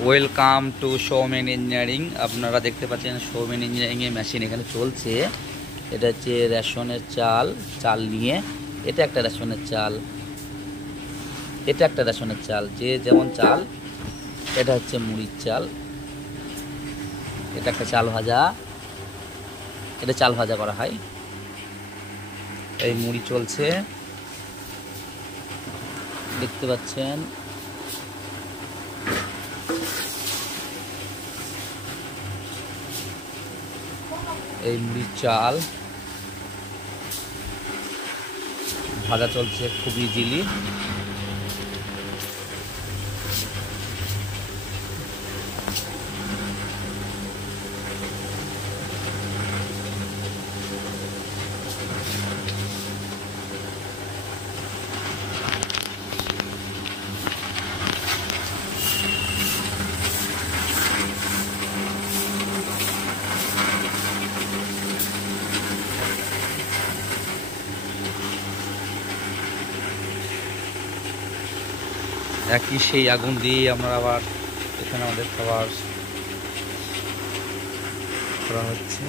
Welcome to Soumen engineering. আপনারা দেখতে পাচ্ছেন সৌমেন ইঞ্জিনিয়ারিংয়ের মেশিন এখানে চলছে। এটা হচ্ছে রেশনের চাল নিয়ে। এটা একটা রেশনের চাল, এটা একটা রেশনের চাল, যে যেমন চাল। এটা হচ্ছে মুড়ির চাল, এটা একটা চাল ভাজা, এটা চাল ভাজা করা হয়। এই মুড়ি চলছে দেখতে পাচ্ছেন। এই মুড়ির চাল ভাজা চলছে খুব ইজিলি। একই সেই আগুন দিয়ে আমরা আবার এখানে আমাদের খাবার করা হচ্ছে।